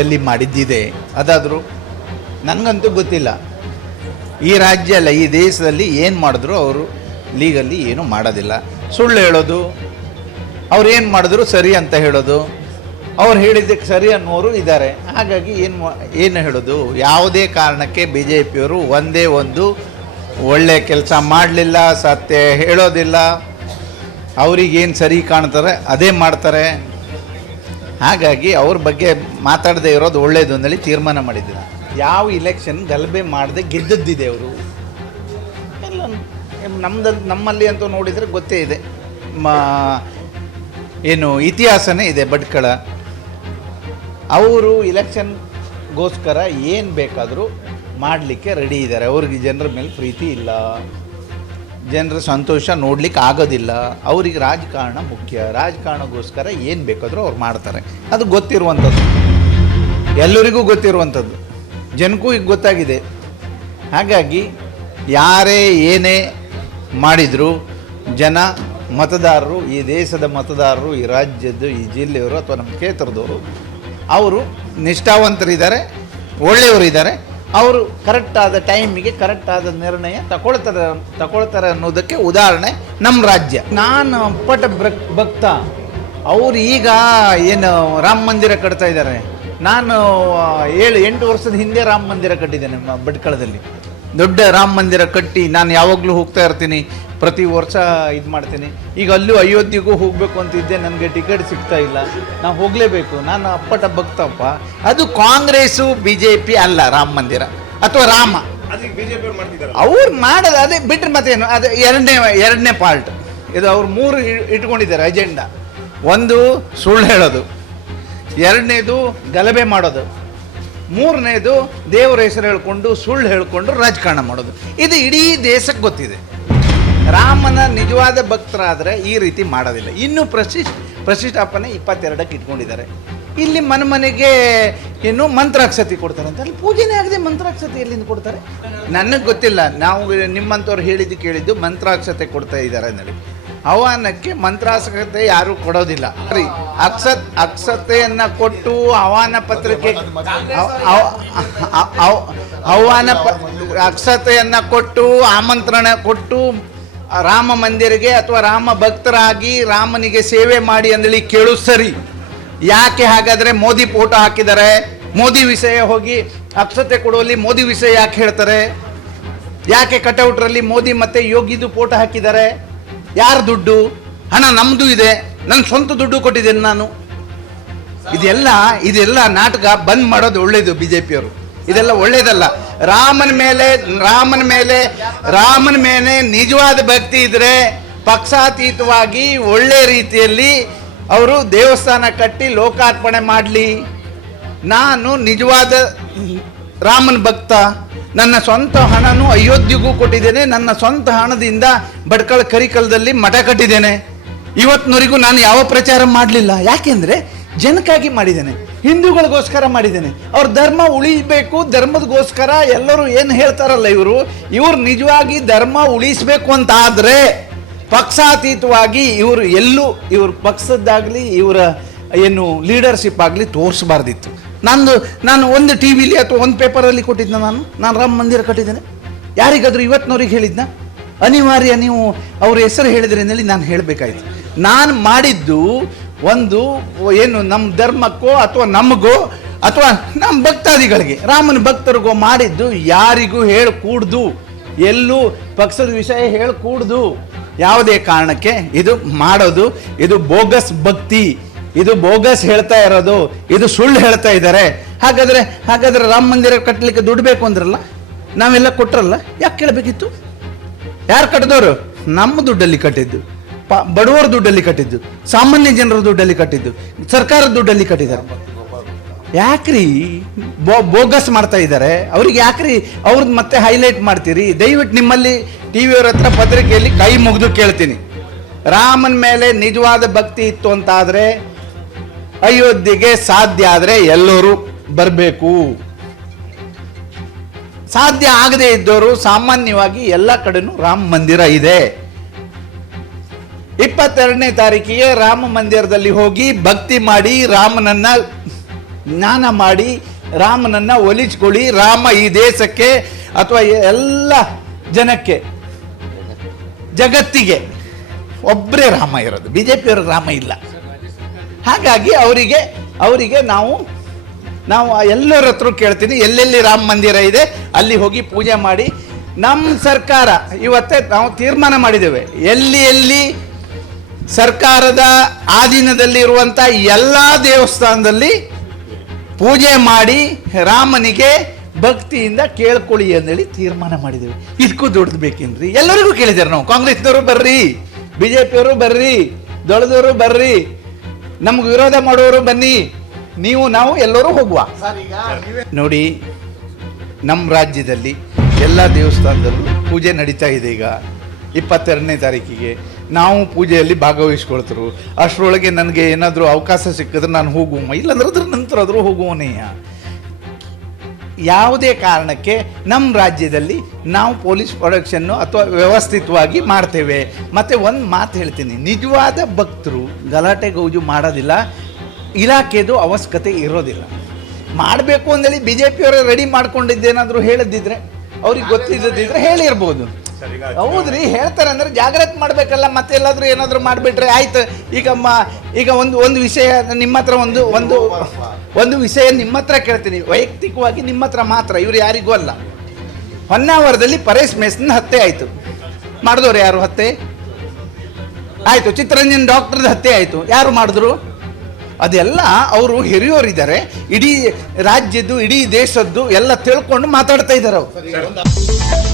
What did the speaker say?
ಎಲ್ಲಿ ಮಾಡಿದ್ದಿದೆ? ಅದಾದರೂ ನನಗಂತೂ ಗೊತ್ತಿಲ್ಲ. ಈ ರಾಜ್ಯ ಅಲ್ಲ, ಈ ದೇಶದಲ್ಲಿ ಏನು ಮಾಡಿದ್ರು ಅವರು ಲೀಗಲ್ಲಿ ಏನೂ ಮಾಡೋದಿಲ್ಲ. ಸುಳ್ಳು ಹೇಳೋದು, ಅವ್ರು ಏನು ಮಾಡಿದ್ರು ಸರಿ ಅಂತ ಹೇಳೋದು. ಅವ್ರು ಹೇಳಿದ್ದಕ್ಕೆ ಸರಿ ಅನ್ನೋರು ಇದ್ದಾರೆ. ಹಾಗಾಗಿ ಏನು ಏನು ಹೇಳೋದು? ಯಾವುದೇ ಕಾರಣಕ್ಕೆ ಬಿ ಜೆ ಪಿಯವರು ಒಂದೇ ಒಂದು ಒಳ್ಳೆ ಕೆಲಸ ಮಾಡಲಿಲ್ಲ, ಸತ್ಯ ಹೇಳೋದಿಲ್ಲ. ಅವ್ರಿಗೇನು ಸರಿ ಕಾಣ್ತಾರೆ, ಅದೇ ಮಾಡ್ತಾರೆ. ಹಾಗಾಗಿ ಅವ್ರ ಬಗ್ಗೆ ಮಾತಾಡದೇ ಇರೋದು ಒಳ್ಳೇದು ಅಂದೇಳಿ ತೀರ್ಮಾನ ಮಾಡಿದ್ರು ಯಾವ ಇಲೆಕ್ಷನ್ ಗಲಭೆ ಮಾಡದೆ ಗೆದ್ದದ್ದಿದೆ ಅವರು? ಎಲ್ಲ ನಮ್ದು, ನಮ್ಮಲ್ಲಿ ಅಂತೂ ನೋಡಿದರೆ ಗೊತ್ತೇ ಇದೆ. ಮ, ಏನು ಇತಿಹಾಸನೇ ಇದೆ ಭಟ್ಕಳ. ಅವರು ಇಲೆಕ್ಷನ್ಗೋಸ್ಕರ ಏನು ಬೇಕಾದರೂ ಮಾಡಲಿಕ್ಕೆ ರೆಡಿ ಇದ್ದಾರೆ. ಅವ್ರಿಗೆ ಜನರ ಮೇಲೆ ಪ್ರೀತಿ ಇಲ್ಲ. ಜನರ ಸಂತೋಷ ನೋಡ್ಲಿಕ್ಕೆ ಆಗೋದಿಲ್ಲ. ಅವ್ರಿಗೆ ರಾಜಕಾರಣ ಮುಖ್ಯ. ರಾಜಕಾರಣಕ್ಕೋಸ್ಕರ ಏನು ಬೇಕಾದರೂ ಅವ್ರು ಮಾಡ್ತಾರೆ. ಅದು ಗೊತ್ತಿರುವಂಥದ್ದು. ಎಲ್ಲರಿಗೂ ಗೊತ್ತಿರುವಂಥದ್ದು. ಜನಕ್ಕೂ ಈಗ ಗೊತ್ತಾಗಿದೆ. ಹಾಗಾಗಿ ಯಾರೇ ಏನೇ ಮಾಡಿದರೂ ಜನ ಮತದಾರರು, ಈ ದೇಶದ ಮತದಾರರು, ಈ ರಾಜ್ಯದ್ದು, ಈ ಜಿಲ್ಲೆಯವರು ಅಥವಾ ನಮ್ಮ ಕ್ಷೇತ್ರದವರು ಅವರು ನಿಷ್ಠಾವಂತರಿದ್ದಾರೆ ಒಳ್ಳೆಯವರಿದ್ದಾರೆ ಅವರು ಕರೆಕ್ಟಾದ ಟೈಮಿಗೆ ಕರೆಕ್ಟಾದ ನಿರ್ಣಯ ತಗೊಳ್ತಾರೆ ತಗೊಳ್ತಾರೆ ಅನ್ನೋದಕ್ಕೆ ಉದಾಹರಣೆ ನಮ್ಮ ರಾಜ್ಯ. ನಾನು ಪಟ ಭಕ್ತ. ಅವರು ಈಗ ಏನು ರಾಮ ಮಂದಿರ ಕಟ್ತಾ ಇದ್ದಾರೆ. ನಾನು ಏಳು, ಎಂಟು ವರ್ಷದ ಹಿಂದೆ ರಾಮ ಮಂದಿರ ಕಟ್ಟಿದ್ದೇನೆ ಭಟ್ಕಳದಲ್ಲಿ. ದೊಡ್ಡ ರಾಮ ಮಂದಿರ ಕಟ್ಟಿ ನಾನು ಯಾವಾಗಲೂ ಹೋಗ್ತಾ ಇರ್ತೀನಿ. ಪ್ರತಿ ವರ್ಷ ಇದು ಮಾಡ್ತೀನಿ. ಈಗ ಅಲ್ಲೂ ಅಯೋಧ್ಯೆಗೂ ಹೋಗಬೇಕು ಅಂತಿದ್ದೆ ನನಗೆ ಟಿಕೆಟ್ ಸಿಗ್ತಾ ಇಲ್ಲ. ನಾವು ಹೋಗಲೇಬೇಕು. ನಾನು ಅಪ್ಪಟ ಭಕ್ತಪ್ಪ. ಅದು ಕಾಂಗ್ರೆಸ್ಸು ಬಿ ಜೆ ಪಿ ಅಲ್ಲ ರಾಮ ಮಂದಿರ. ಅಥವಾ ರಾಮ. ಅವ್ರು ಮಾಡೋದು ಅದೇ ಬಿಟ್ಟರೆ ಮತ್ತೇನು? ಅದು ಎರಡನೇ ಎರಡನೇ ಪಾರ್ಟ್ ಇದು ಅವ್ರು ಮೂರು ಇಟ್ಕೊಂಡಿದ್ದಾರೆ ಅಜೆಂಡಾ ಒಂದು ಸುಳ್ಳು ಹೇಳೋದು. ಎರಡನೇದು ಗಲಭೆ ಮಾಡೋದು. ಮೂರನೇದು ದೇವರ ಹೆಸರು ಹೇಳ್ಕೊಂಡು ಸುಳ್ಳು ಹೇಳ್ಕೊಂಡು ರಾಜಕಾರಣ ಮಾಡೋದು. ಇದು ಇಡೀ ದೇಶಕ್ಕೆ ಗೊತ್ತಿದೆ. ರಾಮನ ನಿಜವಾದ ಭಕ್ತರಾದರೆ ಈ ರೀತಿ ಮಾಡೋದಿಲ್ಲ. ಇನ್ನೂ ಪ್ರಶಿಷ್ ಪ್ರತಿಷ್ಠಾಪನೆ ಇಪ್ಪತ್ತೆರಡಕ್ಕೆ ಇಟ್ಕೊಂಡಿದ್ದಾರೆ. ಇಲ್ಲಿ ಮನೆ ಮನೆಗೆ ಏನು ಮಂತ್ರಾಕ್ಷತಿ ಕೊಡ್ತಾರೆ ಅಂತ. ಅಲ್ಲಿ ಪೂಜೆನೇ ಆಗದೆ ಮಂತ್ರಾಕ್ಷತೆ ಎಲ್ಲಿಂದ ಕೊಡ್ತಾರೆ? ನನಗೆ ಗೊತ್ತಿಲ್ಲ. ನಾವು ನಿಮ್ಮಂಥವ್ರು ಹೇಳಿದ್ದು ಕೇಳಿದ್ದು ಮಂತ್ರಾಕ್ಷತೆ ಕೊಡ್ತಾ ಇದ್ದಾರೆ ಅಂದೇಳಿ ಆಹ್ವಾನಕ್ಕೆ ಮಂತ್ರಾಸಕತೆ ಯಾರು ಕೊಡೋದಿಲ್ಲ. ಸರಿ, ಅಕ್ಷತ್, ಅಕ್ಷತೆಯನ್ನ ಕೊಟ್ಟು ಆಹ್ವಾನ ಪತ್ರಿಕೆ ಆಹ್ವಾನ ಪ ಅಕ್ಷತೆಯನ್ನ ಕೊಟ್ಟು ಆಮಂತ್ರಣ ಕೊಟ್ಟು ರಾಮ ಮಂದಿರಿಗೆ ಅಥವಾ ರಾಮ ಭಕ್ತರಾಗಿ ರಾಮನಿಗೆ ಸೇವೆ ಮಾಡಿ ಅಂದೇಳಿ ಕೇಳು ಸರಿ. ಯಾಕೆ ಹಾಗಾದ್ರೆ ಮೋದಿ ಫೋಟೋ ಹಾಕಿದ್ದಾರೆ. ಮೋದಿ ವಿಷಯ ಹೋಗಿ ಅಕ್ಷತೆ ಕೊಡುವಲ್ಲಿ ಮೋದಿ ವಿಷಯ ಯಾಕೆ ಹೇಳ್ತಾರೆ? ಯಾಕೆ ಕಟೌಟ್ರಲ್ಲಿ ಮೋದಿ ಮತ್ತೆ ಯೋಗಿದು ಫೋಟೋ ಹಾಕಿದ್ದಾರೆ? ಯಾರ ದುಡ್ಡು? ಹಣ ನಮ್ಮದು ಇದೆ. ನನ್ನ ಸ್ವಂತ ದುಡ್ಡು ಕೊಟ್ಟಿದ್ದೇನೆ ನಾನು. ಇದೆಲ್ಲ ಇದೆಲ್ಲ ನಾಟಕ ಬಂದ್ ಮಾಡೋದು ಒಳ್ಳೇದು ಬಿ ಜೆ ಇದೆಲ್ಲ ಒಳ್ಳೇದಲ್ಲ. ರಾಮನ ಮೇಲೆ ರಾಮನ ಮೇಲೆ ರಾಮನ ಮೇಲೆ ನಿಜವಾದ ಭಕ್ತಿ ಇದ್ರೆ ಪಕ್ಷಾತೀತವಾಗಿ ಒಳ್ಳೆ ರೀತಿಯಲ್ಲಿ ಅವರು ದೇವಸ್ಥಾನ ಕಟ್ಟಿ ಲೋಕಾರ್ಪಣೆ ಮಾಡಲಿ. ನಾನು ನಿಜವಾದ ರಾಮನ ಭಕ್ತ, ನನ್ನ ಸ್ವಂತ ಹಣನು ಅಯೋಧ್ಯೆಗೂ ಕೊಟ್ಟಿದ್ದೇನೆ, ನನ್ನ ಸ್ವಂತ ಹಣದಿಂದ ಬಡ್ಕಳ ಕರಿಕಲದಲ್ಲಿ ಮಠ ಕಟ್ಟಿದ್ದೇನೆ. ಇವತ್ತಿನವರೆಗೂ ನಾನು ಯಾವ ಪ್ರಚಾರ ಮಾಡಲಿಲ್ಲ. ಯಾಕೆಂದರೆ ಜನಕ್ಕಾಗಿ ಮಾಡಿದ್ದೇನೆ, ಹಿಂದೂಗಳಿಗೋಸ್ಕರ ಮಾಡಿದ್ದೇನೆ. ಅವ್ರ ಧರ್ಮ ಉಳಿಬೇಕು, ಧರ್ಮದಗೋಸ್ಕರ ಎಲ್ಲರೂ ಏನು ಹೇಳ್ತಾರಲ್ಲ ಇವರು? ಇವರು ನಿಜವಾಗಿ ಧರ್ಮ ಉಳಿಸಬೇಕು ಅಂತ ಆದರೆ ಪಕ್ಷಾತೀತವಾಗಿ ಇವರು ಎಲ್ಲೂ, ಇವ್ರ ಪಕ್ಷದ್ದಾಗಲಿ, ಇವರ ಏನು ಲೀಡರ್ಶಿಪ್ ಆಗಲಿ ತೋರಿಸಬಾರ್ದಿತ್ತು. ನಂದು, ನಾನು ಒಂದು ಟಿ ವಿಲಿ ಅಥವಾ ಒಂದು ಪೇಪರಲ್ಲಿ ಕೊಟ್ಟಿದ್ನ ನಾನು. ನಾನು ರಾಮ ಮಂದಿರ ಕಟ್ಟಿದ್ದೇನೆ. ಯಾರಿಗಾದರೂ ಇವತ್ತಿನವ್ರಿಗೆ ಹೇಳಿದ್ನ? ಅನಿವಾರ್ಯ ನೀವು ಅವ್ರ ಹೆಸರು ಹೇಳಿದ್ರೆ ಅಂತೇಳಿ ನಾನು ಹೇಳಬೇಕಾಯ್ತು. ನಾನು ಮಾಡಿದ್ದು ಒಂದು, ಏನು, ನಮ್ಮ ಧರ್ಮಕ್ಕೋ ಅಥವಾ ನಮಗೋ ಅಥವಾ ನಮ್ಮ ಭಕ್ತಾದಿಗಳಿಗೆ, ರಾಮನ ಭಕ್ತರಿಗೋ ಮಾಡಿದ್ದು ಯಾರಿಗೂ ಹೇಳಕೂಡ್ದು. ಎಲ್ಲೂ ಪಕ್ಷದ ವಿಷಯ ಹೇಳಕೂಡ್ದು. ಯಾವುದೇ ಕಾರಣಕ್ಕೆ ಇದು ಮಾಡೋದು, ಇದು ಬೋಗಸ್ ಭಕ್ತಿ. ಇದು ಬೋಗಸ್ ಹೇಳ್ತಾ ಇರೋದು, ಇದು ಸುಳ್ಳು ಹೇಳ್ತಾ ಇದ್ದಾರೆ. ಹಾಗಾದ್ರೆ ಹಾಗಾದ್ರೆ ರಾಮ ಮಂದಿರ ಕಟ್ಟಲಿಕ್ಕೆ ದುಡ್ಡು ಬೇಕು ಅಂದ್ರಲ್ಲ? ನಾವೆಲ್ಲ ಕೊಟ್ರಲ್ಲ? ಯಾಕೆ ಕೇಳಬೇಕಿತ್ತು? ಯಾರು ಕಟ್ಟಿದವರು ನಮ್ಮ ದುಡ್ಡಲ್ಲಿ ಕಟ್ಟಿದ್ದು. ಪ, ಬಡವರ ದುಡ್ಡಲ್ಲಿ ಕಟ್ಟಿದ್ದು. ಸಾಮಾನ್ಯ ಜನರ ದುಡ್ಡಲ್ಲಿ ಕಟ್ಟಿದ್ದು. ಸರ್ಕಾರದ ದುಡ್ಡಲ್ಲಿ ಕಟ್ಟಿದ್ದಾರೆ. ಯಾಕ್ರಿ ಬೋ, ಬೋಗಸ್ ಮಾಡ್ತಾ ಇದ್ದಾರೆ? ಅವ್ರಿಗೆ ಯಾಕ್ರಿ ಅವ್ರದ್ದು ಮತ್ತೆ ಹೈಲೈಟ್ ಮಾಡ್ತೀರಿ? ದಯವಿಟ್ಟು ನಿಮ್ಮಲ್ಲಿ ಟಿ ವಿಯವ್ರ ಹತ್ರ ಪತ್ರಿಕೆಯಲ್ಲಿ ಕೈ ಮುಗಿದು ಕೇಳ್ತೀನಿ. ರಾಮನ ಮೇಲೆ ನಿಜವಾದ ಭಕ್ತಿ ಇತ್ತು ಅಂತಾದರೆ ಅಯೋಧ್ಯೆಗೆ ಸಾಧ್ಯ ಆದರೆ ಎಲ್ಲರೂ ಬರಬೇಕು. ಸಾಧ್ಯ ಆಗದೇ ಇದ್ದವರು ಸಾಮಾನ್ಯವಾಗಿ ಎಲ್ಲ ಕಡೆನೂ ರಾಮ ಮಂದಿರ ಇದೆ. ಇಪ್ಪತ್ತೆರಡನೇ ತಾರೀಕಿಗೆ ರಾಮ ಮಂದಿರದಲ್ಲಿ ಹೋಗಿ ಭಕ್ತಿ ಮಾಡಿ ರಾಮನನ್ನ ಜ್ಞಾನ ಮಾಡಿ ರಾಮನನ್ನ ಒಲಿಸ್ಕೊಳ್ಳಿ. ರಾಮ ಈ ದೇಶಕ್ಕೆ ಅಥವಾ ಎಲ್ಲ ಜನಕ್ಕೆ, ಜಗತ್ತಿಗೆ ಒಬ್ಬರೇ ರಾಮ ಇರೋದು. ಬಿ ಜೆ ಪಿಯವ್ರಿಗೆ ರಾಮ ಇಲ್ಲ. ಹಾಗಾಗಿ ಅವರಿಗೆ ಅವರಿಗೆ ನಾವು ನಾವು ಎಲ್ಲರ ಹತ್ರ ಕೇಳ್ತೀನಿ ಎಲ್ಲೆಲ್ಲಿ ರಾಮ ಮಂದಿರ ಇದೆ, ಅಲ್ಲಿ ಹೋಗಿ ಪೂಜೆ ಮಾಡಿ. ನಮ್ಮ ಸರ್ಕಾರ, ಇವತ್ತೇ ನಾವು ತೀರ್ಮಾನ ಮಾಡಿದ್ದೇವೆ. ಎಲ್ಲಿ ಎಲ್ಲಿ ಸರ್ಕಾರದ ಅಧೀನದಲ್ಲಿರುವಂಥ ಎಲ್ಲ ದೇವಸ್ಥಾನದಲ್ಲಿ ಪೂಜೆ ಮಾಡಿ ರಾಮನಿಗೆ ಭಕ್ತಿಯಿಂದ ಕೇಳ್ಕೊಳ್ಳಿ ಅಂತೇಳಿ ತೀರ್ಮಾನ ಮಾಡಿದ್ದೇವೆ. ಇದಕ್ಕೂ ದುಡ್ದು ಬೇಕೇನ್ರಿ? ಎಲ್ಲರಿಗೂ ಕೇಳಿದ್ದಾರೆ ನಾವು. ಕಾಂಗ್ರೆಸ್ನವರು ಬರ್ರಿ ಬಿ ಜೆ ಪಿಯವರು ಬರ್ರಿ ದೊಡ್ಡದವರು ಬರ್ರಿ ನಮ್ಗೆ ವಿರೋಧ ಮಾಡೋರು ಬನ್ನಿ. ನೀವು ನಾವು ಎಲ್ಲರೂ ಹೋಗುವ. ನೋಡಿ ನಮ್ಮ ರಾಜ್ಯದಲ್ಲಿ ಎಲ್ಲ ದೇವಸ್ಥಾನದಲ್ಲೂ ಪೂಜೆ ನಡೀತಾ ಇದೆ ಈಗ. ಇಪ್ಪತ್ತೆರಡನೇ ತಾರೀಕಿಗೆ. ನಾವು ಪೂಜೆಯಲ್ಲಿ ಭಾಗವಹಿಸ್ಕೊಳ್ತರು. ಅಷ್ಟರೊಳಗೆ ನನಗೆ ಏನಾದರೂ ಅವಕಾಶ ಸಿಕ್ಕಿದ್ರೆ ನಾನು ಹೋಗುವ. ಇಲ್ಲಾಂದ್ರೆ ಅದ್ರ ನಂತರ ಆದರೂ ಹೋಗುವನೇಯ ಯಾವುದೇ ಕಾರಣಕ್ಕೆ ನಮ್ಮ ರಾಜ್ಯದಲ್ಲಿ ನಾವು ಪೊಲೀಸ್ ಪ್ರೊಡಕ್ಷನ್ನು ಅಥವಾ ವ್ಯವಸ್ಥಿತವಾಗಿ ಮಾಡ್ತೇವೆ. ಮತ್ತು ಒಂದು ಮಾತು ಹೇಳ್ತೀನಿ. ನಿಜವಾದ ಭಕ್ತರು ಗಲಾಟೆ ಗೌಜು ಮಾಡೋದಿಲ್ಲ. ಇಲಾಖೆದು ಅವಶ್ಯಕತೆ ಇರೋದಿಲ್ಲ. ಮಾಡಬೇಕು ಅಂದೇಳಿ ಬಿ ಜೆ ಪಿಯವರು ರೆಡಿ ಮಾಡ್ಕೊಂಡಿದ್ದೇನಾದರೂ ಹೇಳದಿದ್ದರೆ ಅವ್ರಿಗೆ ಗೊತ್ತಿದ್ದಿದ್ರೆ ಹೇಳಿರ್ಬೋದು. ಹೌದ್ರಿ ಹೇಳ್ತಾರೆ ಅಂದ್ರೆ ಜಾಗ್ರತೆ ಮಾಡ್ಬೇಕಲ್ಲ ಮತ್ತೆ ಎಲ್ಲಾದ್ರೂ ಏನಾದರೂ ಮಾಡಿಬಿಟ್ರೆ ಆಯ್ತು. ಈಗ ಮ ಈಗ ಒಂದು ಒಂದು ವಿಷಯ ನಿಮ್ಮ ಹತ್ರ ಒಂದು ಒಂದು ಒಂದು ವಿಷಯ ನಿಮ್ಮ ಹತ್ರ ಕೇಳ್ತೀನಿ. ವೈಯಕ್ತಿಕವಾಗಿ ನಿಮ್ಮ ಹತ್ರ ಮಾತ್ರ ಇವ್ರು ಯಾರಿಗೂ ಅಲ್ಲ. ಹೊನ್ನಾವರದಲ್ಲಿ ಪರೇಶ್ ಮೇಸ್ನ ಹತ್ಯೆ ಆಯಿತು. ಮಾಡಿದವ್ರು ಯಾರು ಹತ್ಯೆ? ಆಯಿತು ಚಿತ್ರರಂಜನ್ ಡಾಕ್ಟರ್ದ ಹತ್ಯೆ ಆಯಿತು. ಯಾರು ಮಾಡಿದ್ರು? ಅದೆಲ್ಲ ಅವರು ಹಿರಿಯೋರಿದ್ದಾರೆ. ಇಡೀ ರಾಜ್ಯದ್ದು ಇಡೀ ದೇಶದ್ದು ಎಲ್ಲ ತಿಳ್ಕೊಂಡು ಮಾತಾಡ್ತಾ ಇದ್ದಾರೆ ಅವರು.